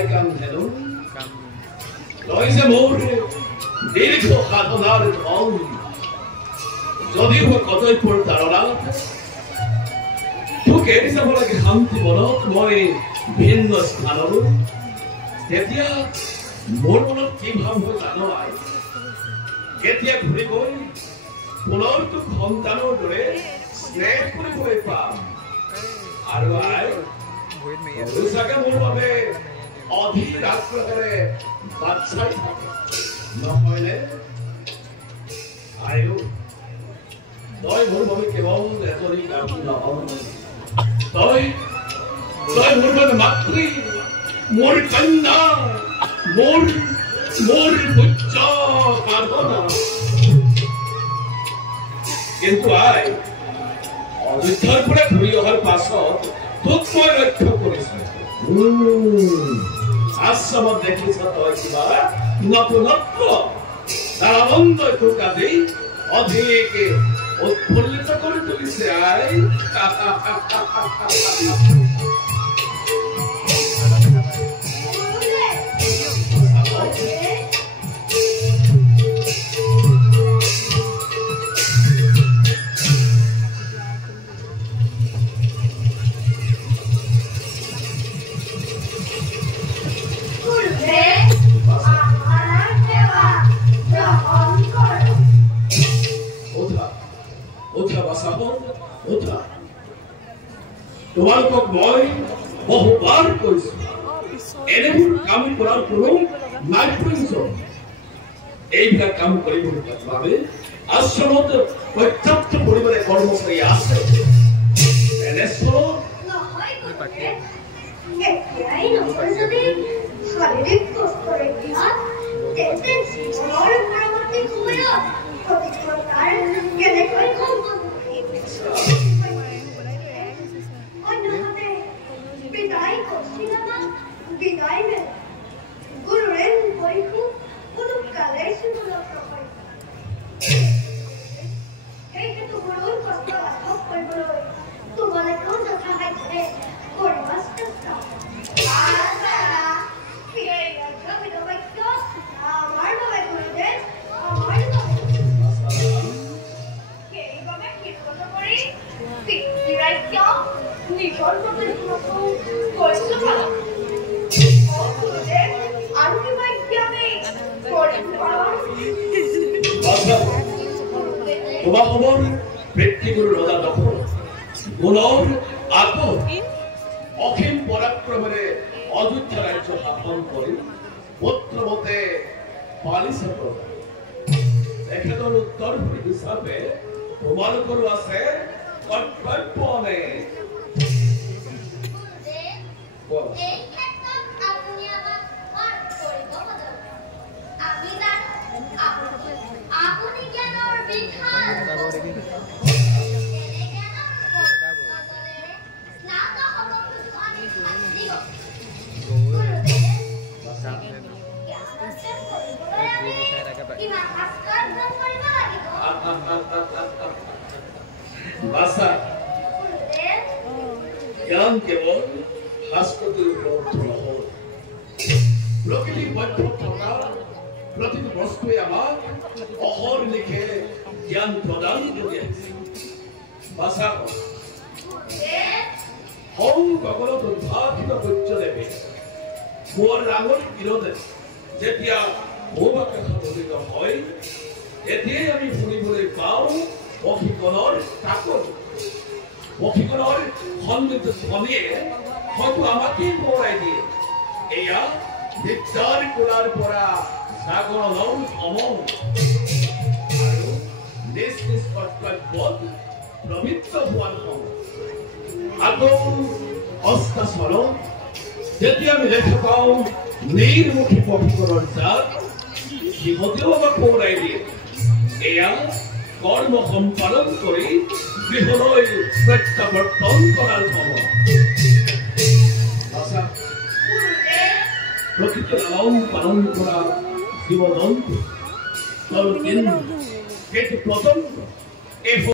সহায় কাম হেনো তই যে মোৰ দীৰ্ঘ সাধনাৰ ধন যদিও কতৈপুৰ তাৰণা তোক এৰি যাব লাগে শান্তি মনত মই ভিন্ন স্থানলৈ তেতিয়া মোৰ মনত কি ভাৱ হয় জানো আই কেতিয়া ঘূৰি গৈ পুনৰ তোক সন্তানৰ দৰে স্নেহ কৰিবলৈ পাম আৰু আই চাগে মোৰ বাবে অধীৰ আগ্ৰহেৰে বাট চাই থাকে নহয়নে আয়ো তই মোৰ বাবে কেৱল এজনী গাভৰু নহয় তই মোৰ বাবে মাতৃ মোৰ কন্যা মোৰ পুত্ৰ সাধনা কিন্তু আই অযোধ্যাৰ পৰা ঘূৰি অহাৰ পাছত তোক মই লক্ষ্য কৰিছো আশ্ৰমত দেখিছ তই কিবা নতুনত্ব তাৰ আনন্দই তোক আজি অধিক উৎফুল্লিত কৰি তুলিছে আই তোমালোকক মই বহুবাৰ কৈছো এনেবোৰ কাম কৰাৰ কোনো নাই প্ৰয়োজন এইবিলাক কাম কৰিবলৈ বাবে আশ্ৰমত পৰ্যাপ্ত পৰিমাণে কৰ্মচাৰী আছে শাৰীৰিক কষ্টৰে বিহাৰ দেখতে জীবনেৰ পৰবৰ্তী সময়ত প্ৰতিষ্ঠাৰ কেনেকৈ কম অন্যহাতে বিদায় কছিলামা বিদায় মেল গুৰুৰেন পৰীক্ষু কোনো কালে সুলভ নহয় সেইটো গুৰুৰ কষ্ট লাঘৱ কৰিবলৈ তোমালোকেও যথাসাধ্যে কৰিব চেষ্টা তোমাৰ ব্যক্তিগুৰু ৰোজা দখল গুণৰ আগত অখিল পৰাক্ৰমেৰে অযোধ্যা ৰাজ্য শাসন কৰি পুত্ৰমতে পালিছে তেখেতৰ উত্তৰ হিচাপে তোমালোকৰো আছে কৰ্তব্য জ্ঞান কেৱল শাস্ত্ৰটোৰ ওপৰত নহয় প্ৰকৃতিৰ মধ্যত থকা প্ৰতিটো বস্তুৱে আমাক অহৰ্নিশে জ্ঞান প্ৰদান কৰি আহিছে গগনত উদ্ভাসিত সূৰ্যদেৱে পুৱাৰ ৰাঙৰ কিৰণে যেতিয়া ভূম আকাশত উদিত হয় তেতিয়াই আমি শুনিবলৈ পাওঁ পক্ষীগণৰ কাকত পক্ষীগণৰ সন্মিত ধ্বনিয়ে হয়তো আমাকে পৰাই দিয়ে এয়া বিদ্যাৰ কোলাৰ পৰা জাগৰণৰ সময় আৰু নিজ নিজ কৰ্তব্যত প্ৰবৃত্ত হোৱাৰ সময় আকৌ অষ্টাচৰণ যেতিয়া আমি দেখা পাওঁ নিৰ্মুখী পক্ষীগণৰ জাক সিহঁতেও আমাক পৰাই দিয়ে এয়া কৰ্ম সম্পাদন কৰি গৃহলৈ প্ৰত্যাৱৰ্তন কৰাৰ সময় প্ৰকৃত লালন পালন কৰা জীৱ জন্তু সেইটো প্ৰজন্ম